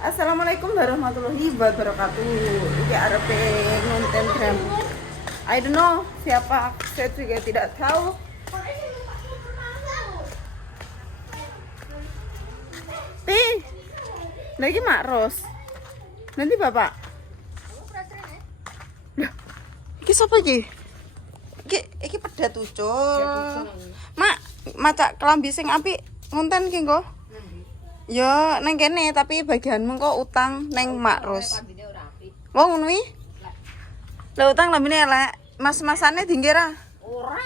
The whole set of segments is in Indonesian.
Assalamualaikum warahmatullahi wabarakatuh. Iki arepe ngonten gram. I don't know siapa, saya juga tidak tahu. Lagi Mak Ros. Nanti Bapak. Lah, iki sapa iki? Iki pedat ucul. Mak, maca kelambi sing apik ngonten ki nggo. Yo neng kene tapi bagianmu kok utang neng Mak Ros. Wong ngono iki? Lah utang lambene elek. Mas-masane dinggir ah. Ora.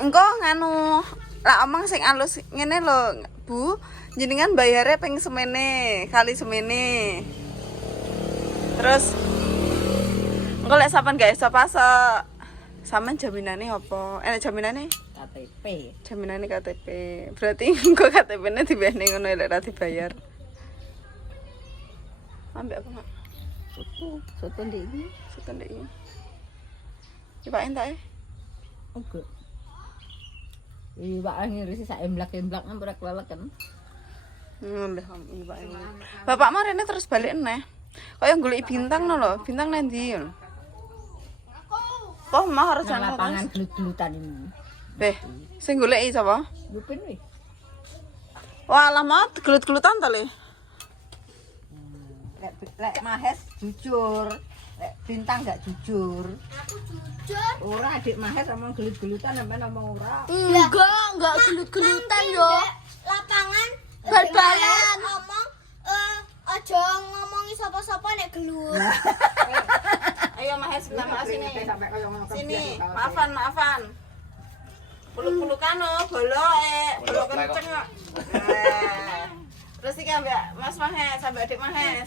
Engko nganu lak omong sing alus ngene lho, Bu. Jenengan bayare ping semene, kali semene. Terus engko lek sampean gak iso pasok, sampean jaminane apa? Enak jaminane? KTP. Jaminane KTP. Berarti engko KTP-ne dibehne ngono lek ora dibayar. Ambek apa, Mak? Soto ndek iki. Soto ndek iki. Coba entak e. Oke. Pak ngirisi sak emblak-emblak nang ora keleleken. Bapak mau rene terus balik neh. Kaya golek bintang no lho, bintang nang ndi yo. Kok mah harus Nang ana lapangan gelut-gelutan ini. Beh, sing goleki sapa? Lupin wis. Wah, lama gelut-gelutan to le. Lek Mahes jujur, lek Bintang gak jujur. Aku jujur. Ora adik Mahes ngomong gelut-gelutan sampean ngomong ora. Enggak gelut-gelutan yo. Lapangan bal-balan ngomong aja ngomongi sapa-sapa nek gelut. Ayo Mahes minta maaf sini. Sampai kaya ngono. Sini, maafan. Peluk-pelukan oh, bolo kenceng kok. Terus iki ambek Mas Mahes, sampai adik Mahes.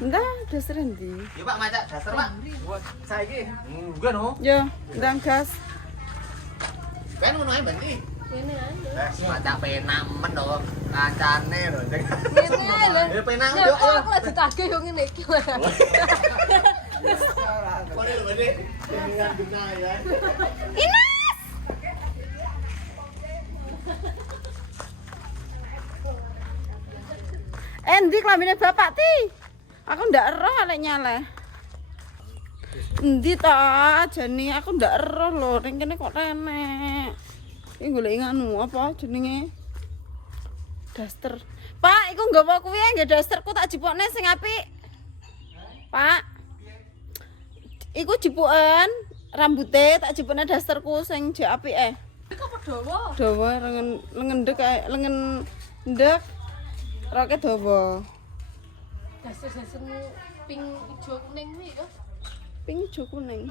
Enggak, dasar endi? Ya Pak, maca dasar Pak. Saiki. Enggak no. Yo, ndang gas. Kan ngono ae Banti. Kene ae. Maca pena men lho. Kancane lho. Ngene ae lho. Ya pena Nek yo. aku lagi ditagih yo ngene iki. Kone lho Banti. Dengan guna ya. Endi klambine Bapak ti? Aku ndak eroh lek nyale. Endi ta jane aku ndak eroh lho, ning kene kok renek. Iki golek nganu apa jenenge? Daster. Pak, iku nggawa kuwi nggih dasterku tak jipukne sing apik. Pak. Iku jipuken rambute tak jipukne dasterku sing jek apik eh. Kok dawa? Dawa lengen ndek kae, lengen ndek. Roke dawa. Dasar-dasar pink ijo kuning kuwi ya. Pink ijo kuning.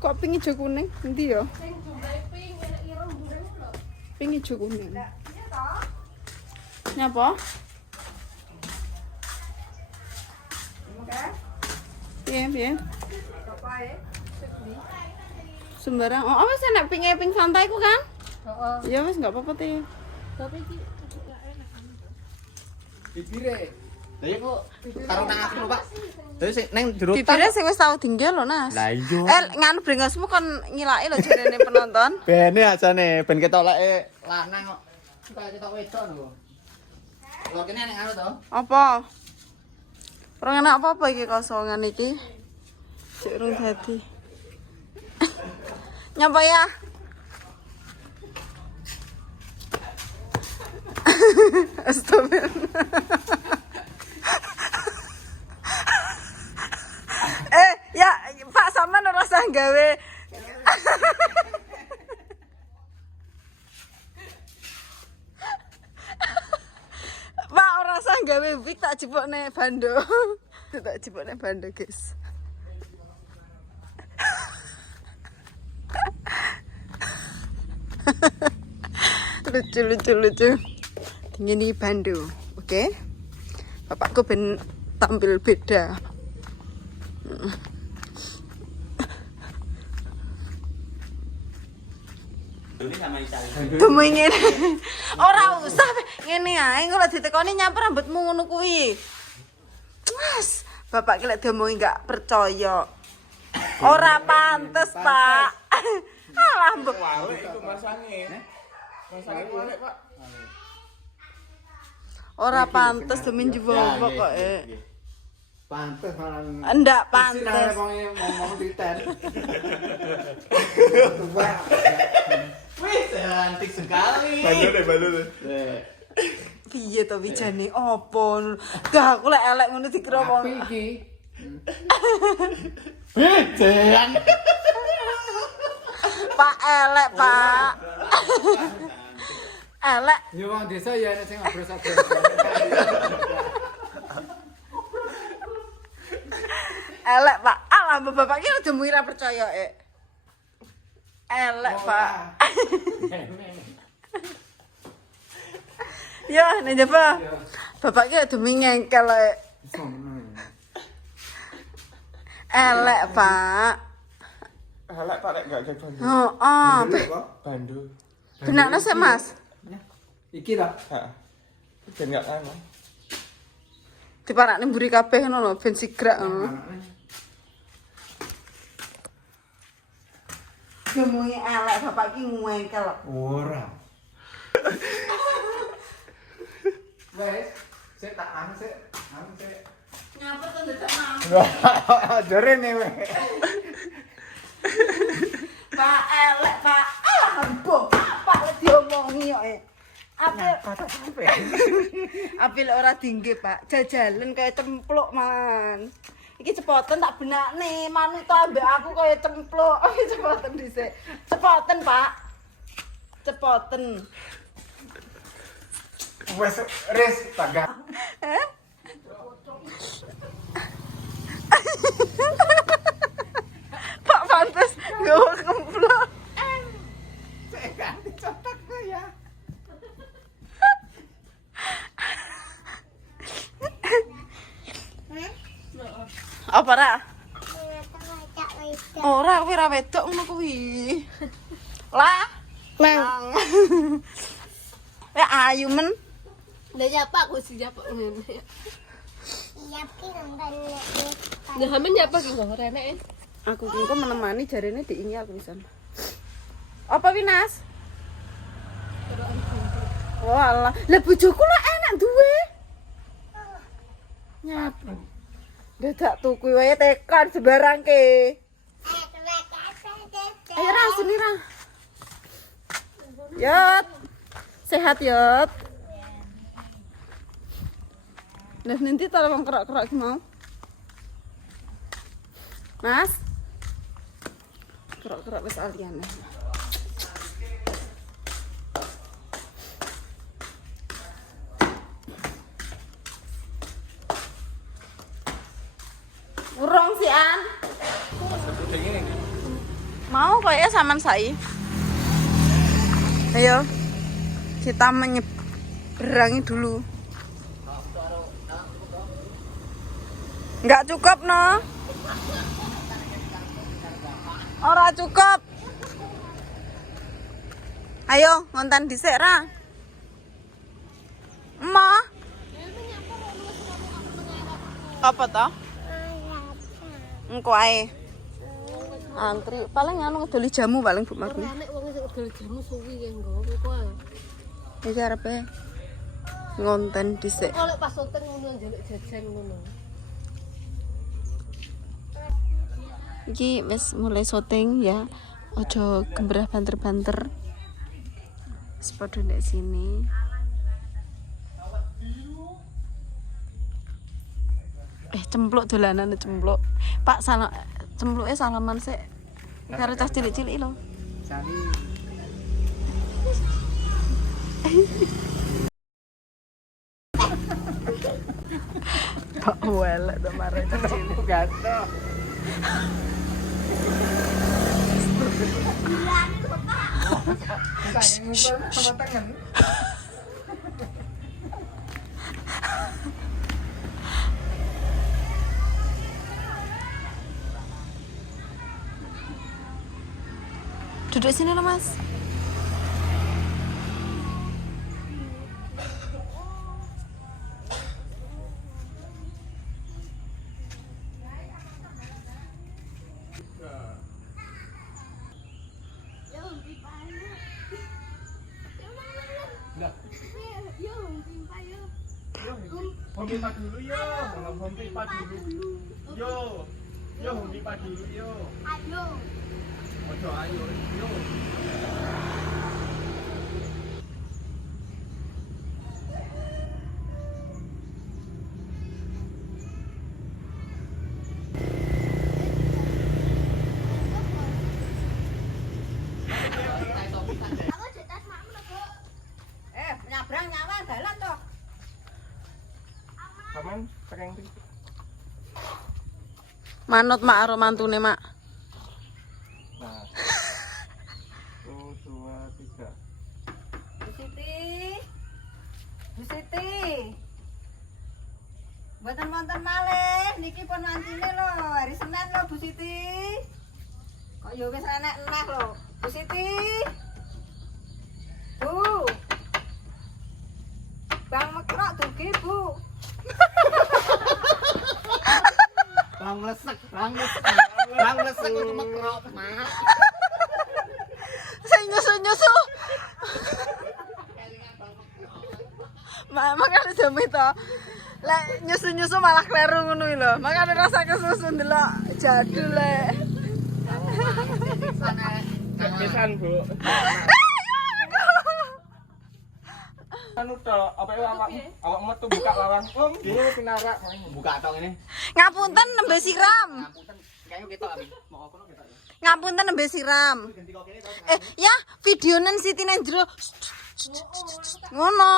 Kok pink ijo kuning? Endi ya? Sing jumlahe pink enek ireng bulan lho. Pink ijo kuning. Nyapa? Piye? Sembarang. Oh, wis enak pink santai ku kan? Heeh. Ya wis enggak apa-apa teh. Tapi iki gak enak. Bibire. Lah iya kok karo nang aku lho Pak. Terus sing nang jero Bibire sing wis tau tinggal lho, Nas. Lah iya. Nganu brengosmu kon ngilaki lho jarene penonton. Bene ajane ben ketok leke lanang kok. Kaya ketok wedok lho. Lho kene nek anu to. Apa? Ora enak apa-apa iki kosongan iki. Cek rung dadi. Nyapa ya? Astagfirullah. Ya Pak sampean ora usah gawe. Pak ora usah gawe wig tak jipukne bando. Tak jipukne bando, guys. Lucu. Ini bando, oke? Bapakku ben tampil beda. Temu ngene. Ora usah ngene ae engko lek ditekoni nyamper rambutmu ngono kuwi. Mas, bapak ki lek diomongi enggak percaya. Ora pantes, Pak. Alah, Mbok. Wale itu masange. Masange wale, Pak. Ora pantes demen jebol pokoke. Pantes malah. Enggak pantes. Ngomong diten. Wih, cantik sekali. Bandul deh. Piye to wijane opo? Gak aku lek elek ngono dikira wong. Iki. Bejan. Pak elek, Pak. Elek. Ya wong desa ya nek sing ngabros-abros. Elek, Pak. Alah, bapak iki aja mira percaya, Elek, Pak. Ya, nek jaba. Bapak iki aja ngengkel, Elek, Pak. Halak Pak lek gak cek bandul. Heeh. Bandul. Benakno sik, Mas. Iki ta? Heeh. Ben gak anu. Diparakne mburi kabeh ngono lho, ben sigrak ngono. Gemungi elek bapak iki ngengkel. Ora. Wes, sik tak anu sik. Nyapa to ndak mau. Jare ne we. Pak elek, Pak. Ah, mbok Pak lek diomongi kok. Apil ora dingge, Pak. Jajalan kaya cempluk, Man. Iki cepoten tak benakne, manut to ambek aku kaya cempluk. Cepoten dhisik. Cepoten, Pak. Cepoten. Wes res tagak. Pak pantes nggawa kemplok. Ganti cotak ya. Apa ra? Ora kuwi ra wedok ngono kuwi. Lah, Mang. Ayu men. Lah nyapa aku sih nyapa ngene. Iya, pindah. Lah hamen nyapa ki kok renek. Aku ki kok menemani jarene diingi aku pisan. Apa Winas? Walah, lah bojoku lah enak duwe. Nyapa? Dadak tuku wae tekan sembarang ke. Ayo ra sini ra. Yot. Sehat Yot. Nah nanti tolong kerak-kerak mau. Mas. Kerak-kerak wis aliane. Urung sih An. Mau kayaknya saman sai. Ayo. Kita menyeberangi dulu. Enggak cukup no. Ora cukup. Ayo ngontan dhisik ra. Ma. Apa toh? Engko ae. Antri paling anu ngedoli jamu paling Bu Marni. Nek wong sing ngedol jamu suwi ya nggo engko ae. Iki arepe ngonten dhisik. Kalau pas syuting ngono njaluk jajan ngono. Iki wis mulai syuting ya. Ojo gembrah banter-banter. Sepodo ndek sini. Cempluk dolanan cempluk. Pak salah cempluke salaman sik. Karo cah cilik-cilik lho. Sali. Pak welek to mare cah cilik gato. Kayak ngumpul sama tangan. Duduk sini lo Mas. Home pipa dulu yo. Home pipa dulu. Yo. Yo home pipa dulu yo. Ayo. Ojo ayo yo. Aku cetas makmu lho, Bu. Nyabrang nyawang dalan toh. Kaman pengen sih. Manut mak karo mantune mak. Nah. 1, 2, 3. Bu Siti. Bu Siti. Mboten wonten malih, niki pun wancine lho, hari Senin lho Bu Siti. Kok ya wis enek eneh lho. Bu Siti. Bu. Bang Mekrok dugi, Bu. Bang lesek kudu mekrok, Mak. Sing nyusu-nyusu. Makane jame to. Lek nyusu-nyusu malah kleru ngono lho. Makane rasa kesusu ndelok jadul lek. Kesan Bu. Anu to, apa awak metu buka lawang. Oh, nggih pinarak. Buka tok ini. Ngapunten nembe siram. Ngapunten, kayaknya ketok abi. Mau kono ketok ya. Ngapunten nembe siram. Ganti kok kene to. Ya, videonen Siti nang jero. Ngono.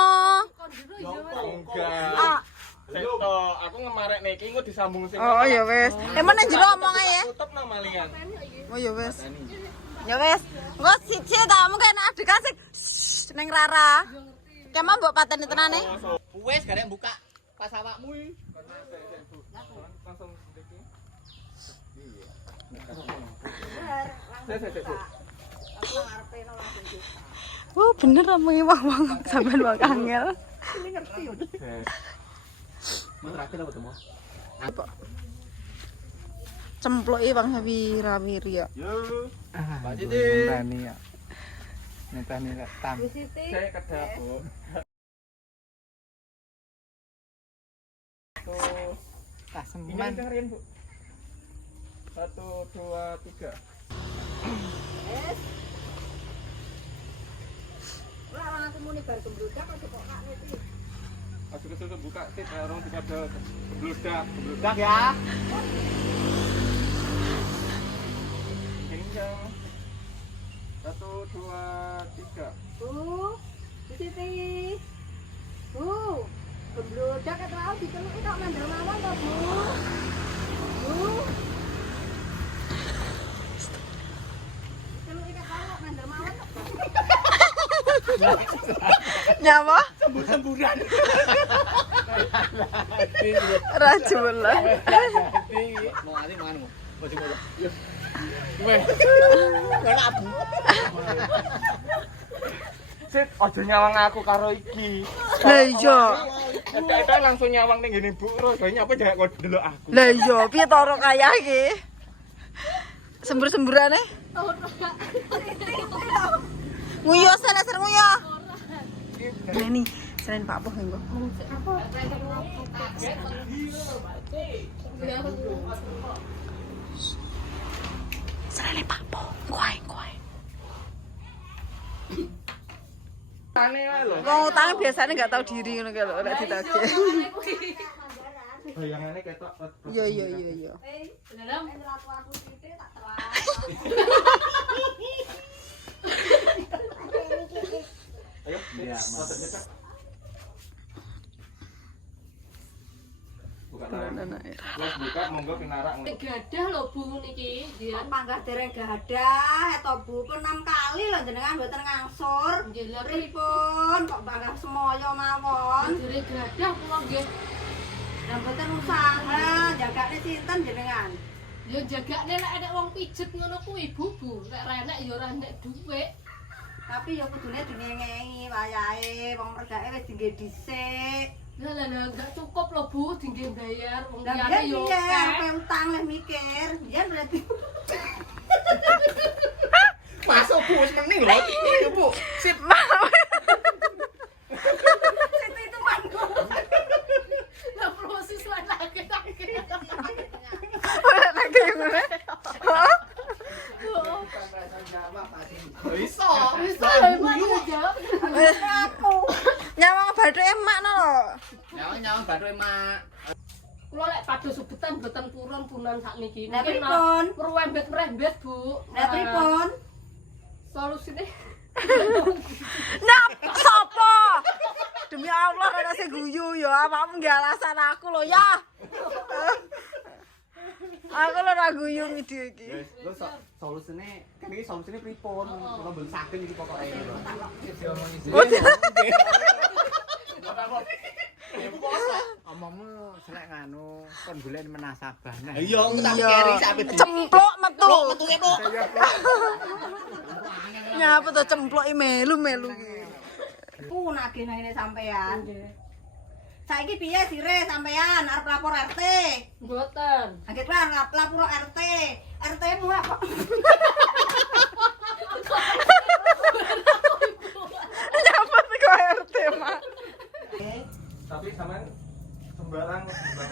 Enggak. Ah, Seto, aku ngemarek niki engko disambung sing. oh ya wis. Emang nang jero omong ae. Tutup nang malingan. Oh ya wis. Ya wis. Engko siji ta mungkin adek kasih ning Rara. Kemah mbok pateni tenane. Wes gak ada yang buka pas awakmu. Langsung sedikit. Bener omongi wong-wong sampean wong angel. Mau terakhir apa tuh mau? Cemploki Bang Wira-wiri ya. Yo. Mbak Siti. Ngenteni ya. Ngenteni lek tam. Bu Siti. Saya kedap, Bu. Ini dengerin, Bu. 1, 2, 3. Ora orang aku muni bar gembludak kok kok kak niki. Masuk ke buka sih, orang tiga bludak ya. Tinggal 1, 2, 3. Bu Siti. Bu. Gembludak atau aku dikeluki kok mandel mawon to, Bu. Bu. Dikeluki kok mandel mawon to. Nyawa? Sembur-semburan. Rajulan. Mau ngali mana mau? Baju mau. Weh, Enak Bu. Sit, aja nyawang aku karo iki. Lah iya. Eta langsung nyawang ning ngene Bu Ros. Lah nyapa jangan kok delok aku. Lah iya, piye to ora kaya iki? Sembur-semburane? Nguyo sana ser nguyo. Ini selain Pak Poh engko. Selain Pak Poh, kuai. Tane wae lho. Wong utang biasanya enggak tahu diri ngono ki lho, nek ditagih. Bayangane ketok. Iya. Dalam Aku titik tak terang. Ayo, Iya, Mas. Buka Wes buka monggo pinarak ngono. gadah lho Bu niki. Dia Kok panggah dereng gadah eto Bu pun 6 kali lho jenengan mboten ngangsur. nggih lha Pripun kok panggah semoyo mawon. dire gadah kula nggih. Lah mboten usaha jagane sinten jenengan. Ya jagane nek ada wong pijet ngono kuwi Bu. Nek renek ya ora nek dhuwit. Tapi ya kudune dingengi wayahe wong mergake wis dingge dhisik. Lah enggak cukup lho Bu dingge bayar wong Lah liyane biyen yo piye akeh. ape utang leh mikir. Biyen berarti Masuk Bu, wis mending lho. Iki Bu. Sip. itu mangko. Nyawang bathuke mak. Kula lek padha subetan mboten purun punan sakniki. Lah Mungkin pripun? merembet-merembet, Bu. Lah pripun? Solusine Nah, sapa? Demi Allah ana sing guyu ya, awakmu nggih alasan aku lho ya. Aku lho ora guyu video iki. Lho solusine kan iki solusine pripun? Kula mboten saged iki pokoke iki lho. Omongmu selek nganu kon golek menasabah. Nah, Iya, engko tak keri sampe di. Cemplok metu. Metuke po. Nyapa to cemploki melu-melu iki. Nagih nang ngene sampean. Saiki piye sire sampean arep lapor RT? mboten. Nggih kelar lapor RT. RT-mu kok. Nyapa sih kok RT, Mak? Tapi sampean sembarang sama.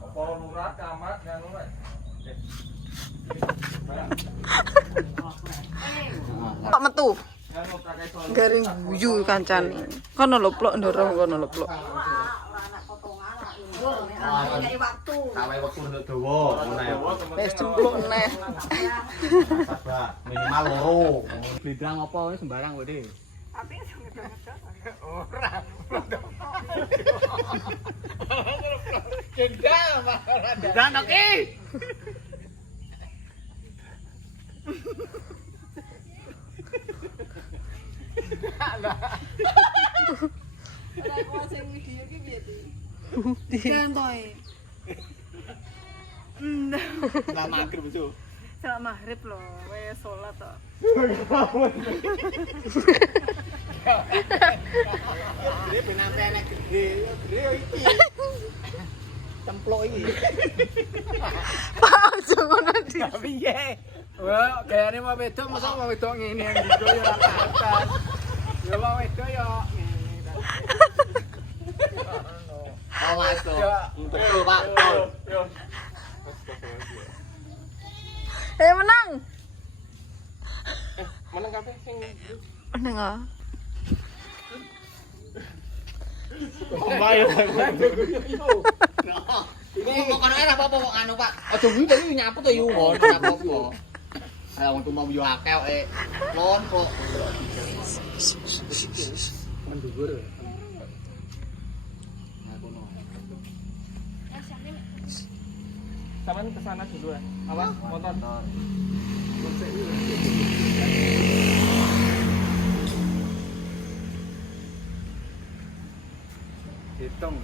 Apa lurah camat nganu rek. Kok metu? Nganu pakai soal. Garing guyu kancane. Kono lho plok ndoro kono lho plok. Anak potongan lah ini. Kayak waktu. Kawe wektu nduk dawa ngono ya. Wis cemplok neh. Sabar, minimal loro. Blindang apa wis sembarang kok, Dik. Tapi Blindang oke. Ora kok sing video iki piye to? Gantoy. Lah magrib itu. Salat maghrib lho, wis salat to. Gede ben ampe enek gede, gede yo iki. Cemplok iki. Pak aja ngono di. piye? Wah, gayane mau wedok mosok mau wedok ngene yang digo ya ora pantas. Ya mau wedok ya ngene. Oh, masuk. Betul, Pak. Yo. Menang. Menang kabeh sing Menang ah. Ombayo. Ini kok kono ora apa-apa kok anu, Pak. Aja kuwi tapi nyapu to yo ngono ora apa-apa. Ayo wong tuwa yo akeh kok lon kok. Mendhuwur. sampean ke sana dulu ya. Awas motor. Hitung.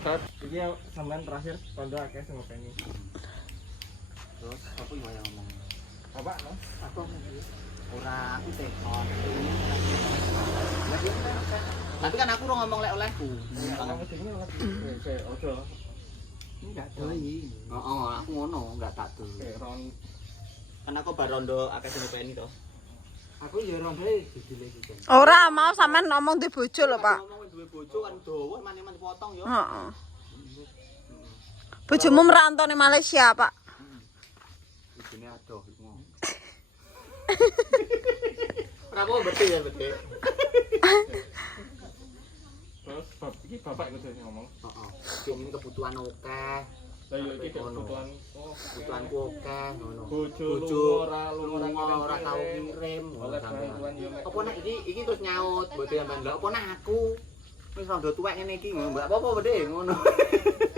Saat ini sampean terakhir kondo akeh sing ngopeni. Terus apa yo yang ngomong? Apa no? Aku ngomong. Ora aku tekon. Tapi kan aku ora ngomong lek olehku. Kamu sing oke, ojo. Enggak doi. Heeh, aku ngono, enggak tak tuh. Oke, ron Kan aku barondo akeh sing ngopeni to. Aku ya rombone didile iki. Ora mau sampean ngomong di bojo lho, Pak. Ngomong duwe bojo kan dawa mane-mane potong yo. Heeh. Bojomu merantau ning Malaysia, Pak. Bojone adoh iku. Ora apa betul ya betul. terus iki bapak iku sing ngomong. Heeh. Iki kebutuhan akeh. Lah yo iki kebutuhan Kebutuhanku akeh ngono. bojo ora ora tau ngirim oleh bantuan yo mek. apa nek iki terus nyaut bodo sampean lho apa nek aku wis rada tuwek ngene iki ngono mbak apa Bode ngono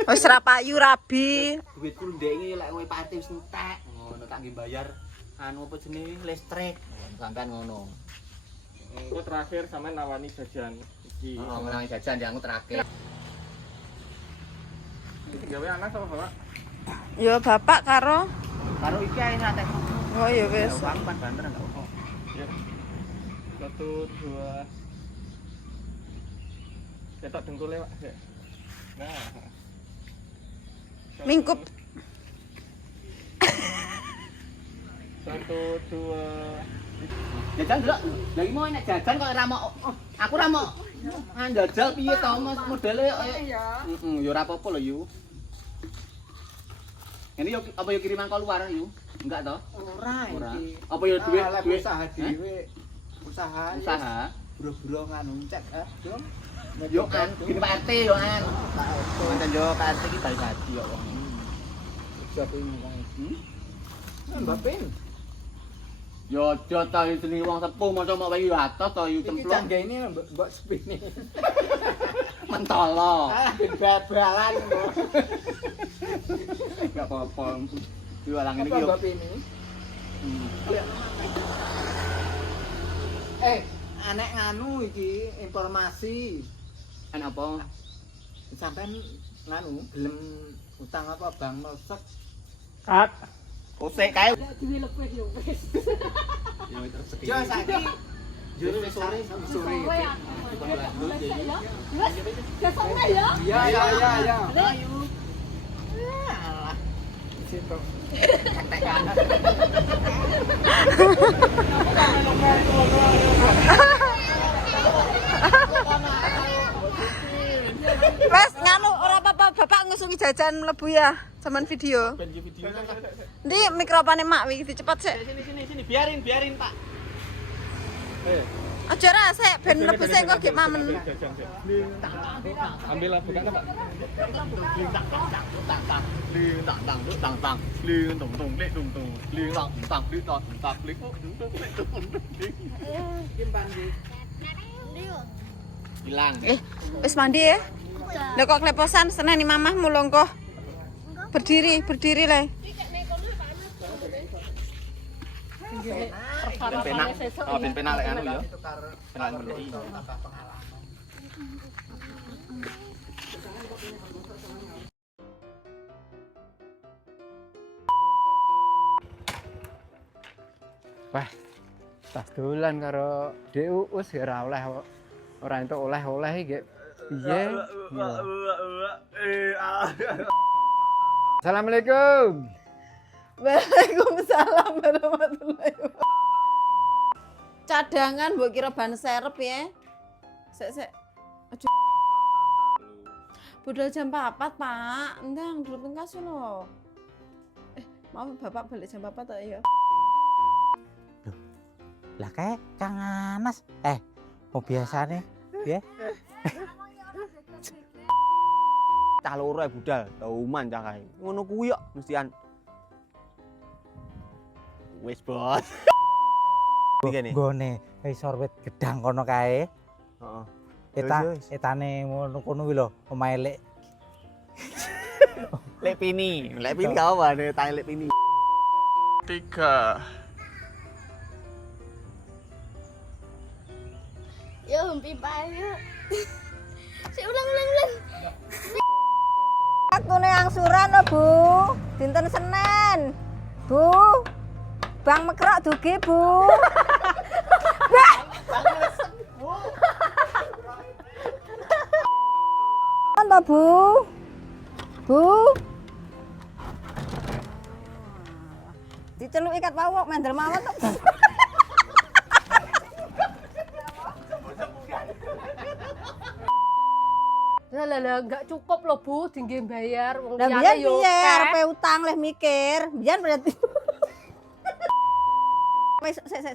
Wis ra payu rabi. duitku ndek iki lek kowe Pak RT wis entek ngono tak nggih bayar anu apa jenenge listrik sampean ngono Engko terakhir sampean nawani jajan iki. heeh menangi jajan ya aku terakhir Iki gawe anak sama bapak. Ya bapak karo. karo iki ae santai Oh ya wis. aku kan banter enggak apa Ya. 1 2 Cetok dengkule, Pak. Ya. Nah. Mingkup. 1 2 jajan delok lagi mau nek jajan kok ora mau aku ora mau njajal piye to Mas modele kaya heeh ya ora apa-apa lho yu ini yo apa yo kiriman ke luar yu enggak toh Ora iki. apa yo duit Lek duit usaha dhewe. Usaha. usaha Bro-bro nganu cek dong. Yo an, gini Pak RT yo an. Mantan yo Pak RT iki bali gaji yo wong. Siapa ini kan? Mbak Pin. Yo aja ta jenenge wong sepuh maca mak wayu atos to yu Iki cemplung. canggih ini Mbak Sepini. Mentolo. Bal-balan. Enggak apa-apa. Yo alang Apa ini yo. Mbak Pini? Anek nganu iki informasi. An apa? Sampean nganu gelem utang apa Bang Melsek? Kosek kae. Duwe lebih yo wis. Jo saiki jero sore. Kowe aku. Wes, besoknya ya. Ya. Ayo. Alah. Situ. Wes nganu ora apa-apa bapak ngusungi jajan mlebu ya zaman video. Ndi mikrofone mak iki cepet sik. Sini biarin Pak. Aja ra sik ben mlebu sik kok gek mamen. Ambil lah bukan Pak. Hilang. Wis mandi ya? Lah kok kleposan seneni mamah mulung kok. Berdiri le. Penak. Oh, ben penak lek anu ya. Penak ngeli. Wah, tas dolan karo DUUS ya ora oleh kok. Ora entuk oleh-oleh iki piye? Assalamualaikum. Waalaikumsalam warahmatullahi wabarakatuh. Cadangan mbok kira ban serep ya. Sik. Aja. Budal jam 4, Pak. Ndang durung tengkas lho. Mau Bapak balik jam 4 tak ya? Lah kayak Kang Anas mau biasane ya Cah loro budal, dauman cah kae. Ngono kuwi kok mestian. Wis, Bos. Iki gone sorbet gedang kono kae Heeh. etane ngono kono kuwi lho omahe lek Lek Pini gak apa nih, tanya Lek Pini. 3. Yo humpi payu. Sik ulang. Waktune angsuran lho, Bu. Dinten Senin. Bu. Bang Mekrok dugi, Bu. Bang. Bu. Bu. Diceluk ikat wawok mendel mawon to. Lah enggak cukup loh Bu, tinggi bayar wong Lah liyane biyen yo. piye akeh. arepe utang leh mikir. Biyen berarti. Wis sik